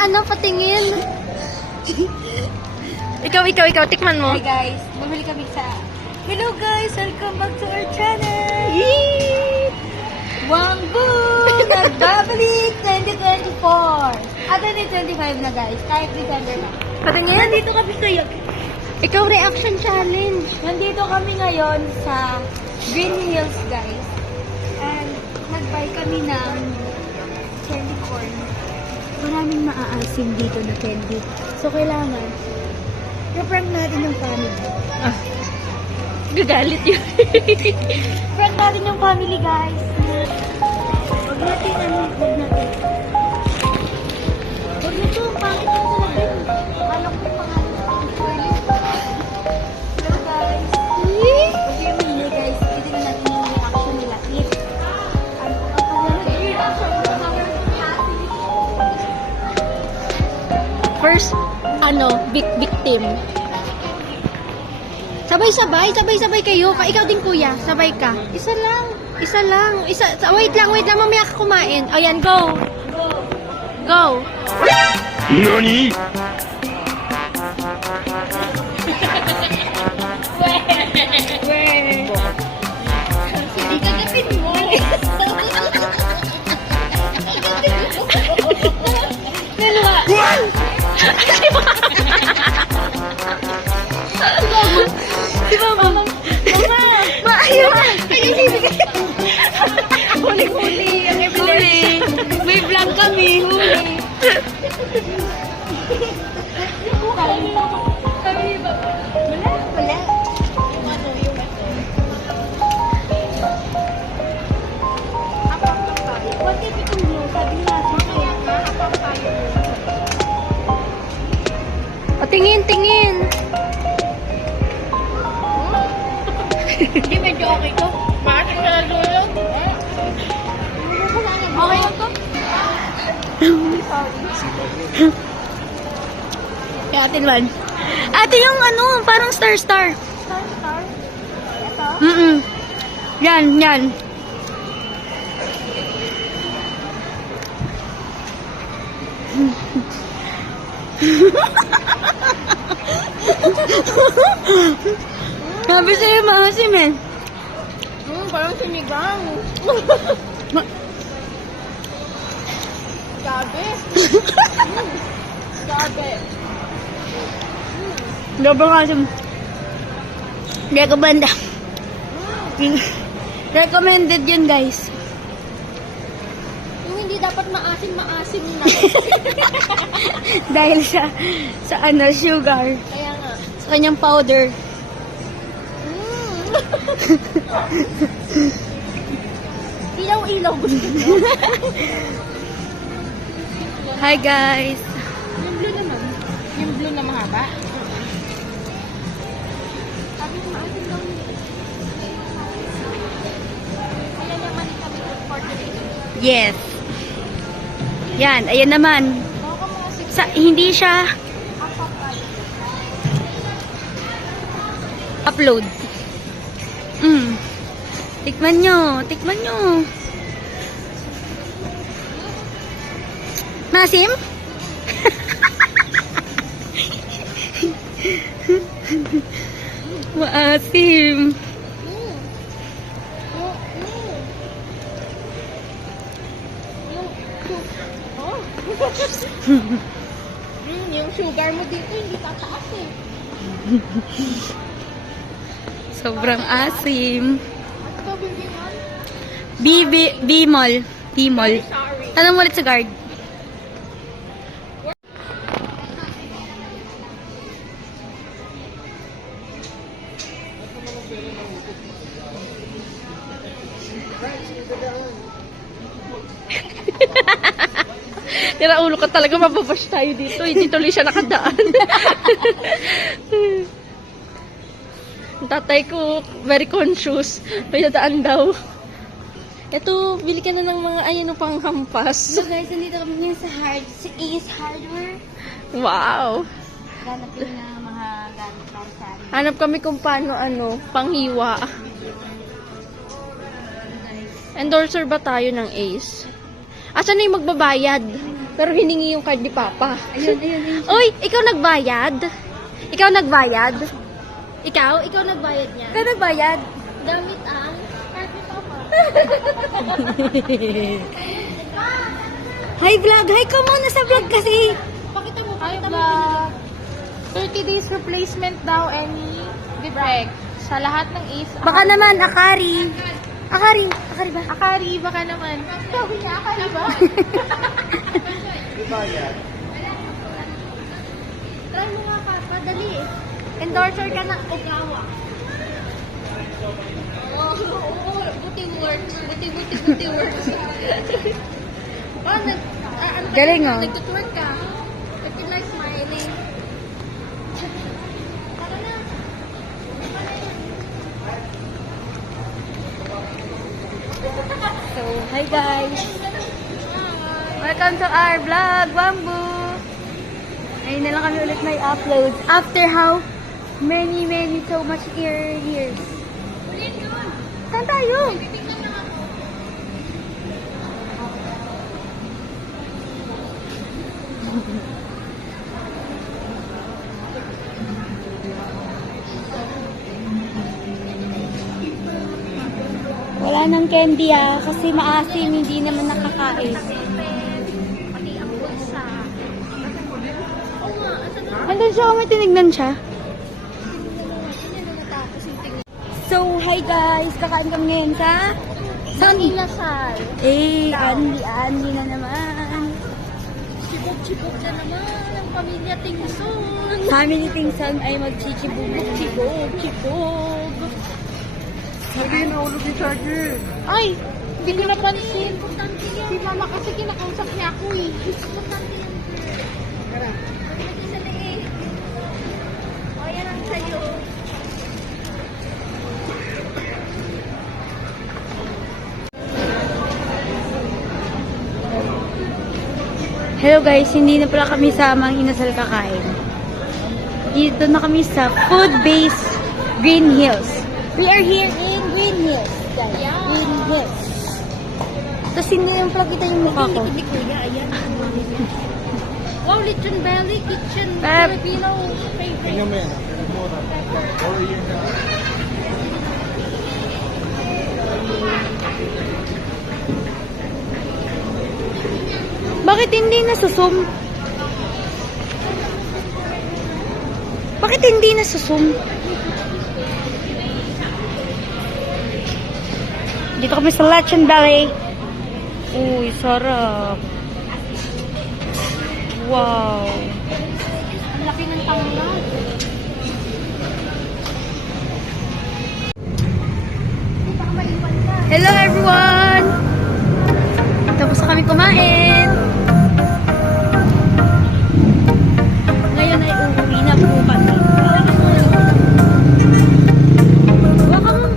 ano, patingin. ikaw, tikman mo. Hi guys, bumili kami sa... Hello guys, welcome back to our channel! Yee! Wangbu! Nagbabalik 2024! At 2025 na guys, kahit December na. Patingin. Nandito kami ngayon. Ikaw, reaction challenge. Nandito kami ngayon sa Green Hills guys. And nag-buy kami ng candy corn. Maraming maaasim dito na candy. So kailangan, i-prank natin yung family. Gagalit yun. Prank natin yung family guys. Huwag natin. Huwag nito, pangit yung salamin. Alam ko pangalan sa pang-toilet. Hello guys. Huwag yung mili guys. Titignan natin yung reaction nila. Ano ka pa nila? Reaction nila. First, victim. Sabay kayo. Ikaw din kuya, sabay ka. Isa lang. Wait lang, mamaya ka kumain. Ayan, go. NANI?! Hindi ka gapin mo. Dalawa. Si Mama. Ayaw. Huli. Ang evidence. May vlog kami. Huli. Kami ba? Wala. Yung ano. Apang tayo. What if itong blue? Sabi natin. Kaya nga, apang tayo. O, tingin. Hindi, medyo okay to. Bakit ka na dulo? Okay lang to? Kaya atin man. Ate yung parang star. Star? Ito? Yan. Sabi sa'yo, maasim eh. Parang sinigang. Gabi. Gabi. Sobrang asim. Recommended. Recommended yun, guys. Yung hindi dapat maasim na. Dahil sa sugar. Kaya nga. Sa kanyang powder. Ilaw-ilaw gusto mo. Hi, guys. Yung blue naman. Yung blue na mahaba. Sabi ko maasim daw yun. Kaya naman kami for today. Yes. Yan, ayan naman. Baka mga Hindi siya upload. Tikman nyo. Masim? Maasim. yung sugar mo dito hindi tataas eh. Sobrang asim. Ito bibigan? B-mall. Sorry. Tanong mo ulit sa guard. Tira ulo ka talaga, mababash tayo dito. Hindi tuloy siya nakadaan. Ang tatay ko, very conscious. May dadaan daw. Ito, bili ka na ng mga pang hampas. So guys, nandito kami ngayon sa Ace Hardware. Wow. Ganapin na mga gamit para sa amin. Hanap kami kung paano panghiwa. Endorser ba tayo ng Ace? Asan na yung magbabayad? Pero hiningi yung card ni Papa. Ayun, ayun, ayun. Uy, ikaw nagbayad? Ikaw nagbayad? Ikaw nagbayad niya? Ikaw nagbayad? Gamit ang card ni Papa. Hi vlog! Hi ka muna sa vlog kasi! Pakita mo, Hi pakita mo. vlog! 30 days replacement daw any defect sa lahat ng Ace. Baka naman, Akari. Akari ba? Akari, baka naman. Sabi niya, Akari ba? Try mo nga, Papa. Dali. Endorser ka na. Ogawa. Oo. Buti works. Buti works. Ano ka? Galing, oh. Nag-twerk ka. Ba't you're like smiling? Tara na. So, hi guys! Welcome to our vlog, Bamboo! Ngayon na lang kami ulit may upload. After how many, so much years. Saan tayo? Wala nang candy kasi maasim, hindi naman nakakain. Pati ang bulsa. Oo nga. Asa na? Andun siya, may tinignan siya. Hindi na natapos yung tingin. So, hi guys! Kakain kami ngayon sa... Inasal. Andy na naman. Chibog-chibog na naman ang pamilya Tingson. Family Tingsan ay magchichibog. Chibog. Ay, hindi ko napansin. Importante yan. Si mama kasi kinakausap niya ako eh. Importante yan. Tara. Pagdating sa leeg. O, yan ang sayo. Hello guys, hindi na pala kami samang inasal kakain. Dito na kami sa Food Base Green Hills. We are here in Green Hills, guys. Yeah. Green Hills. Tapos hindi yung pala kita yung mukha ko. Ni Kuya, ayan. Wow, lechon belly, kitchen, Pep. Filipino favorite. Bakit hindi nasusum? Bakit hindi nasusum? Dito kami sa Lechon Belly. Uy, sarap. Wow. Ang laki ng tanglad. Hello everyone! Tapos na kami kumain. Ngayon ay uuwi na po kami. Baka mo.